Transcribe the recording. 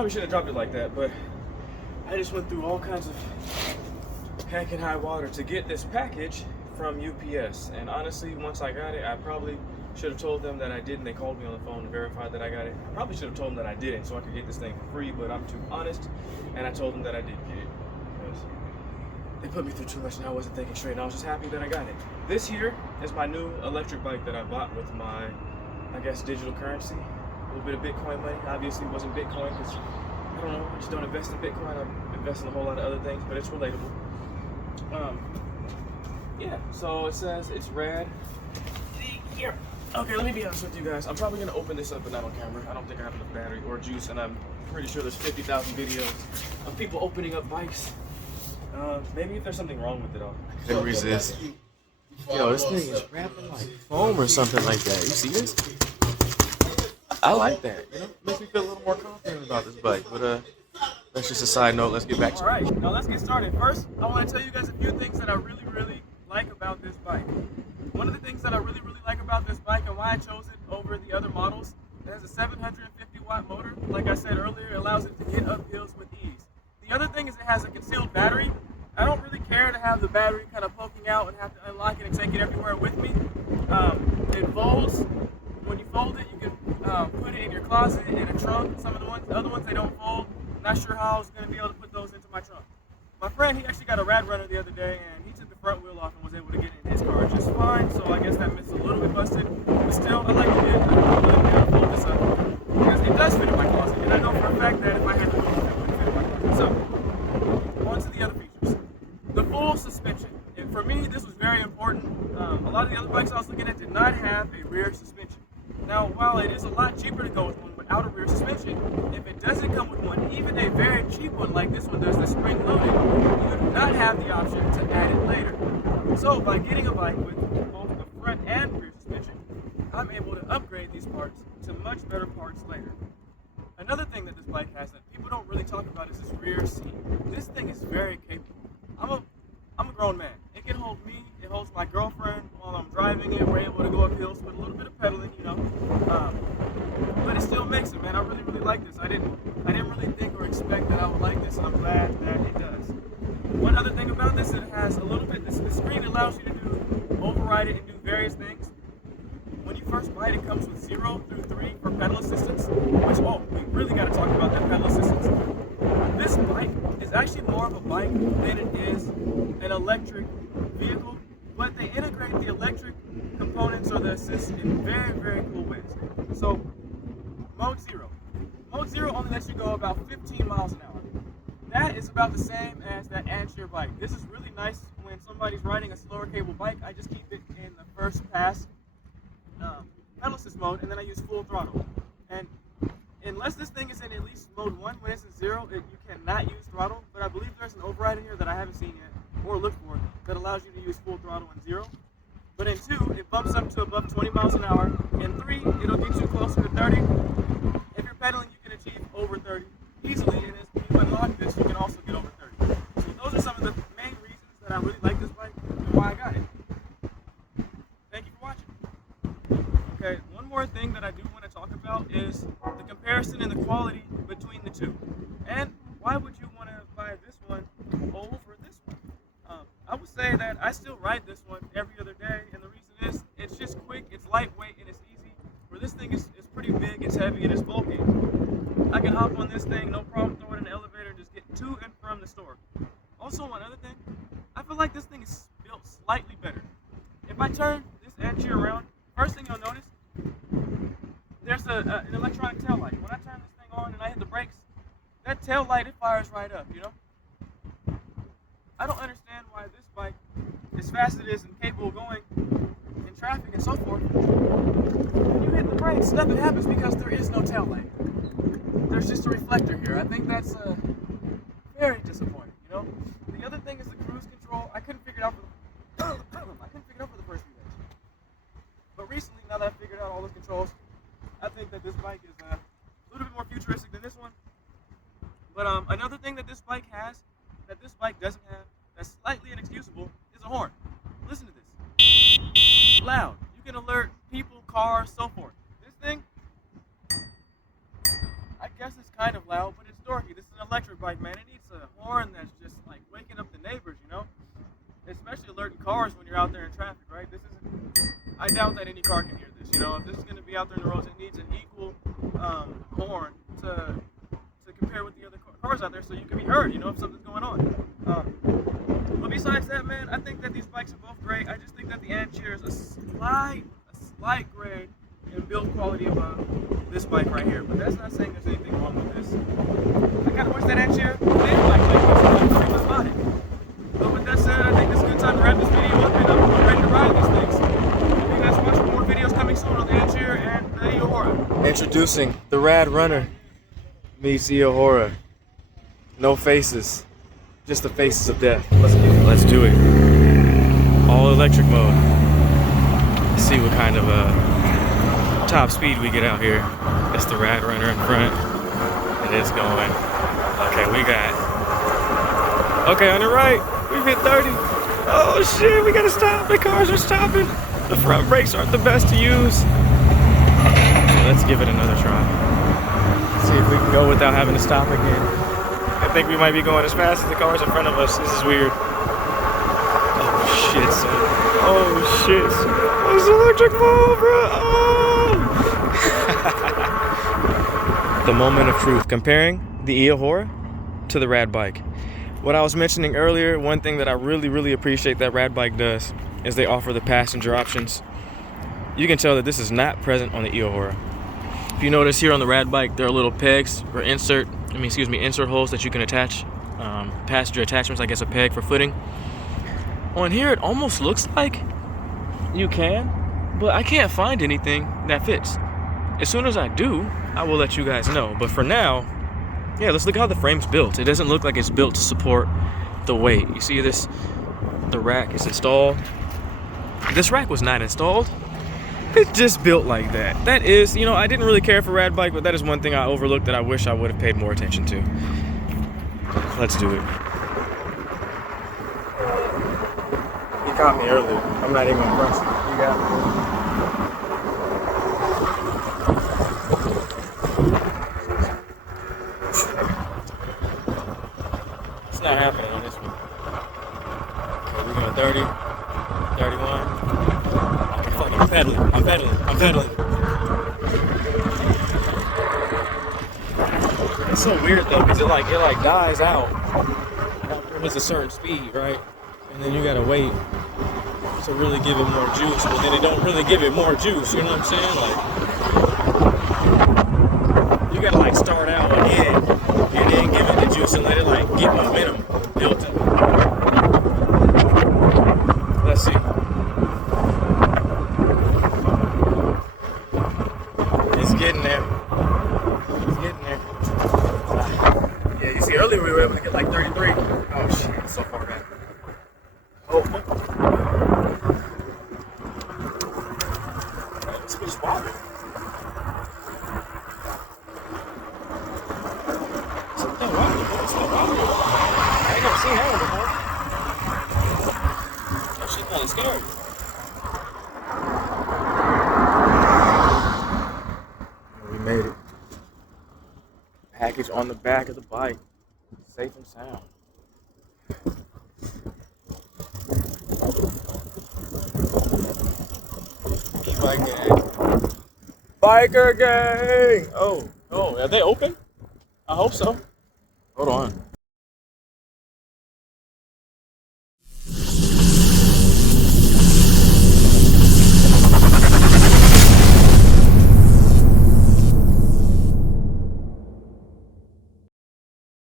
probably shouldn't have dropped it like that, but I just went through all kinds of heck and high water to get this package from UPS. And honestly, once I got it, I probably should have told them that I didn't. They called me on the phone and verified that I got it. I probably should have told them that I didn't so I could get this thing for free, but I'm too honest, and I told them that I did get it because they put me through too much and I wasn't thinking straight, and I was just happy that I got it. This here is my new electric bike that I bought with my, I guess, digital currency. A little bit of Bitcoin money. Obviously it wasn't Bitcoin because, I don't know, I just don't invest in Bitcoin. I invest in a whole lot of other things, but it's relatable. Yeah, so it says it's Rad. Here. Okay, let me be honest with you guys. I'm probably gonna open this up, but not on camera. I don't think I have enough battery or juice, and I'm pretty sure there's 50,000 videos of people opening up bikes. Maybe if there's something wrong with it, I'll couldn't resist. Yo, this thing is wrapping like foam or something like that. You see this? I like that. You know, makes me feel a little more confident about this bike. But that's just a side note. Let's get back to it. All right, now let's get started. First, I want to tell you guys a few things that I really like about this bike. One of the things that I really like about this bike and why I chose it over the other models, it has a 750 watt motor. Like I said earlier, it allows it to get up hills with ease. The other thing is it has a concealed battery. I don't really care to have the battery kind of poking out and have to unlock it and take it everywhere with me. It folds. When you fold it, you can put it in your closet, in a trunk. Some of the other ones, they don't fold. Not sure how I was going to be able to put those into my trunk. My friend, he actually got a Radrunner the other day, and he took the front wheel off and was able to get in his car just fine. So I guess that meant's a little bit busted, but still, I like it. I really be able to fold this up because it does fit in my closet, and I know for a fact that if I had to move it, it wouldn't fit in my closet. So, on to the other features. The full suspension. And for me, this was very important. A lot of the other bikes I was looking at did not have a rear suspension. Now, while it is a lot cheaper to go with one without a rear suspension, if it doesn't come with one, even a very cheap one like this one does, the spring-loaded, you do not have the option to add it later. So, by getting a bike with both the front and rear suspension, I'm able to upgrade these parts to much better parts later. Another thing that this bike has that people don't really talk about is this rear seat. This thing is very capable. I'm a grown man. It can hold me, it holds my girlfriend while I'm driving it. We're able to go up hills with a little bit of pedaling, you know. But it still makes it, man. I really like this. I didn't really think or expect that I would like this, and I'm glad that it does. One other thing about this, it has a little bit, the screen allows you to override it and do various things. When you first buy it, it comes with 0 through 3 for pedal assistance, which, we really got to talk about that pedal assistance. This bike is actually more of a bike than it is an electric vehicle, but they integrate the electric components or the assist in very cool ways. So, Mode 0. Mode 0 only lets you go about 15 miles an hour. That is about the same as that Ancheer bike. This is really nice when somebody's riding a slower cable bike. I just keep it in the first pass pedal assist mode, and then I use full throttle. And unless this thing is in at least mode 1, when it's in 0, you cannot use throttle, but I believe there's an override in here that I haven't seen yet, or looked for, that allows you to use full throttle in 0. But in 2, it bumps up to above 20 miles an hour. In 3, it'll get you closer to 30. If you're pedaling, you can achieve over 30 easily, and as you unlock this, you can also get over 30. So those are some of the main reasons that I really like this bike and why I got it. Thank you for watching. Okay, one more thing that I do want to talk about is the comparison and the quality between the two. And why would you want to buy this one over this one? I would say that I still ride this one every other day, and the reason is it's just quick, it's lightweight, and it's easy. Where this thing is pretty big, it's heavy, and it's bulky. I can hop on this thing, no problem, throw it in the elevator, and just get to and from the store. Also, one other thing, I feel like this thing is built slightly better. If I turn this Ancheer around, first thing you'll notice, there's an electronic tail light. When I turn this thing on and I hit the brakes, that tail light, it fires right up, you know? I don't understand why this bike, as fast as it is and capable of going in traffic and so forth, when you hit the brakes, nothing happens because there is no tail light. There's just a reflector here. I think that's very disappointing, you know? The other thing is the cruise control. I couldn't figure it out for the first few days. But recently, now that I've figured out all those controls, I think that this bike is a little bit more futuristic than this one. But another thing that this bike has, that this bike doesn't have, that's slightly inexcusable, is a horn. Listen to this. Loud. You can alert people, cars, so forth. This thing, I guess it's kind of loud, but it's electric bike, man, it needs a horn that's just like waking up the neighbors, you know? Especially alerting cars when you're out there in traffic, right? This isn't, I doubt that any car can hear this, you know? If this is gonna be out there in the roads, it needs an equal horn to compare with the other cars out there so you can be heard, you know, if something's going on. But besides that, man, I think that these bikes are both great. I just think that the Ancheer is a slight grade in build quality of this bike right here. But that's not saying there's anything wrong with this. I kind of wish that Ancheer did like this. I'm pretty about it. But with that said, I think it's a good time to wrap this video up, and I'm ready to ride these things. You guys watch more videos coming soon on the Ancheer and the Eahora. Introducing the Radrunner meets Eahora. No faces, just the faces of death. Let's get it. Let's do it. All electric mode. Let's see what kind of top speed we get out here. It's the Radrunner in front, and it's going. Okay, we got. Okay, on the right, we've hit 30. Oh shit, we gotta stop. The cars are stopping. The front brakes aren't the best to use. So let's give it another try. See if we can go without having to stop again. I think we might be going as fast as the cars in front of us. This is weird. Oh shit, son. Oh shit. This electric mode, bro. Oh. The moment of truth. Comparing the Eahora to the Radbike. What I was mentioning earlier, one thing that I really appreciate that Radbike does is they offer the passenger options. You can tell that this is not present on the Eahora. If you notice here on the Radbike, there are little pegs or insert holes that you can attach passenger attachments, I guess a peg for footing. On here, it almost looks like you can, but I can't find anything that fits. As soon as I do, I will let you guys know. But for now, yeah, let's look how the frame's built. It doesn't look like it's built to support the weight. You see this? The rack is installed. This rack was not installed. It's just built like that. That is, you know, I didn't really care for Radbike, but that is one thing I overlooked that I wish I would have paid more attention to. Let's do it. You caught me earlier. I'm not even gonna front you. You got me. It's not happening on this one. Okay, we're going 30, 31. I'm pedaling. It's so weird though, because it like dies out. It's a certain speed, right? And then you gotta wait to really give it more juice, but then it don't really give it more juice, you know what I'm saying? Like, you gotta like start out again, and then give it the juice and let it like get momentum built up. Let's see. It's getting there. Yeah, you see earlier we were able to get like 33. Oh shit, it's so far back. Oh. This bitch wobbling. It's still wobbling. I ain't never seen her before. Oh, she's kinda scared. We made it. Package on the back of the bike. Safe and sound. E-bike gang. Biker gang! Oh, are they open? I hope so. Hold on.